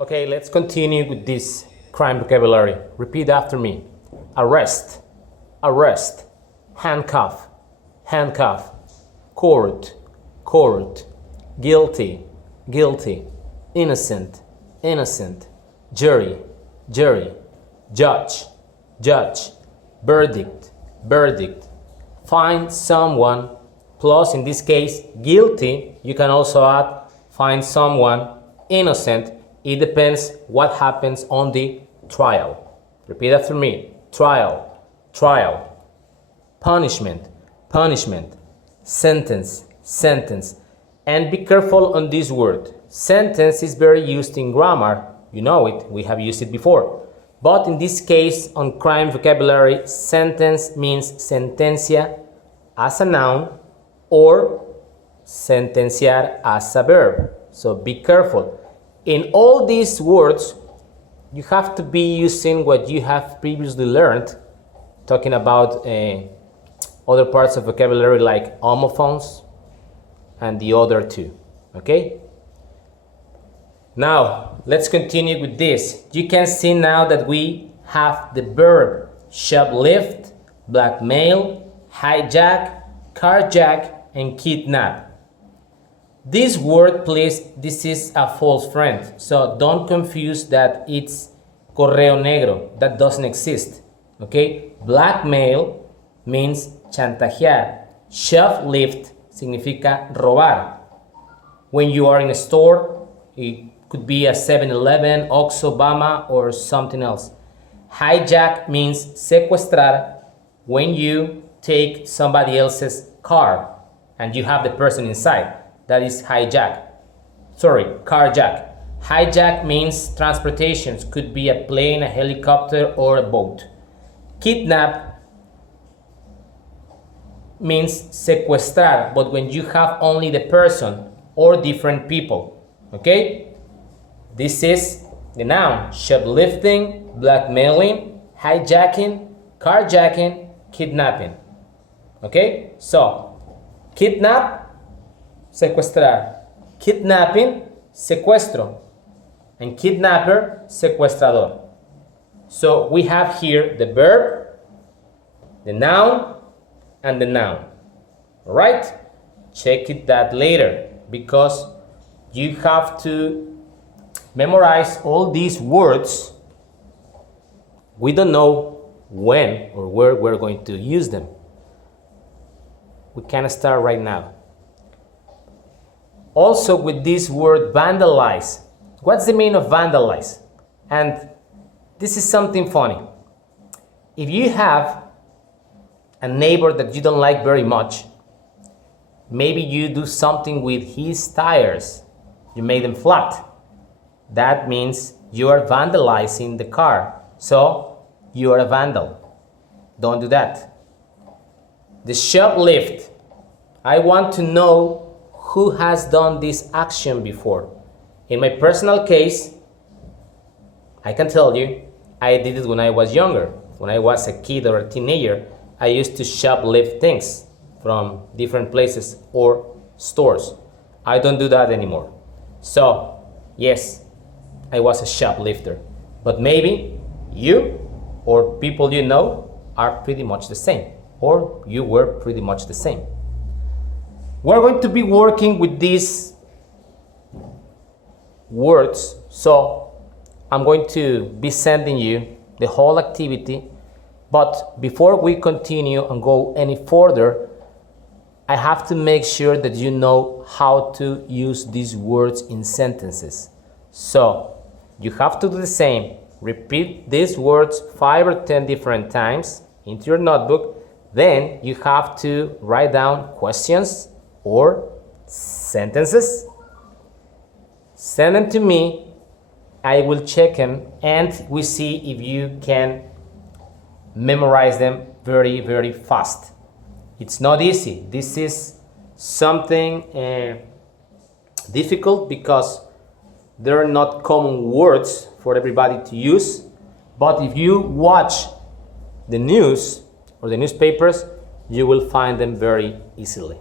Okay, let's continue with this crime vocabulary. Repeat after me. Arrest, arrest. Handcuff, handcuff. Court, court. Guilty, guilty. Innocent, innocent. Jury, jury. Judge, judge. Verdict, verdict. Find someone, plus in this case, guilty. You can also add find someone innocent. It depends what happens on the trial. Repeat after me. Trial, trial. Punishment, punishment. Sentence, sentence. And be careful on this word. Sentence is very used in grammar. You know it, we have used it before. But in this case, on crime vocabulary, sentence means sentencia as a noun or sentenciar as a verb. So be careful. In all these words, you have to be using what you have previously learned, talking about other parts of vocabulary like homophones and the other two, okay? Now, let's continue with this. You can see now that we have the verb shoplift, blackmail, hijack, carjack, and kidnap. This word, please, this is a false friend. So don't confuse that it's correo negro. That doesn't exist. Okay? Blackmail means chantajear. Shoplift significa robar. When you are in a store, it could be a 7-Eleven, Oxxo, Bama, or something else. Hijack means secuestrar when you take somebody else's car and you have the person inside. That is hijack. Sorry, carjack. Hijack means transportations. Could be a plane, a helicopter, or a boat. Kidnap means secuestrar, but when you have only the person or different people. Okay? This is the noun. Shoplifting, blackmailing, hijacking, carjacking, kidnapping. Okay? So, kidnap, secuestrar. Kidnapping, secuestro. And kidnapper, secuestrador. So we have here the verb, the noun, and the noun. Alright? Check it that later because you have to memorize all these words. We don't know when or where we're going to use them. We can start right now. Also with this word vandalize. What's the meaning of vandalize? And this is something funny. If you have a neighbor that you don't like very much, maybe you do something with his tires. You made them flat. That means you are vandalizing the car. So you are a vandal. Don't do that. The shoplift. I want to know who has done this action before. In my personal case, I can tell you, I did it when I was younger. When I was a kid or a teenager, I used to shoplift things from different places or stores. I don't do that anymore. So, yes, I was a shoplifter. But maybe you or people you know are pretty much the same, or you were pretty much the same. We're going to be working with these words, so I'm going to be sending you the whole activity, but before we continue and go any further, I have to make sure that you know how to use these words in sentences. So you have to do the same. Repeat these words 5 or 10 different times into your notebook. Then you have to write down questions or sentences. Send them to me. I will check them and we see if you can memorize them very, very fast. It's not easy. This is something difficult because there are not common words for everybody to use. But if you watch the news or the newspapers, you will find them very easily.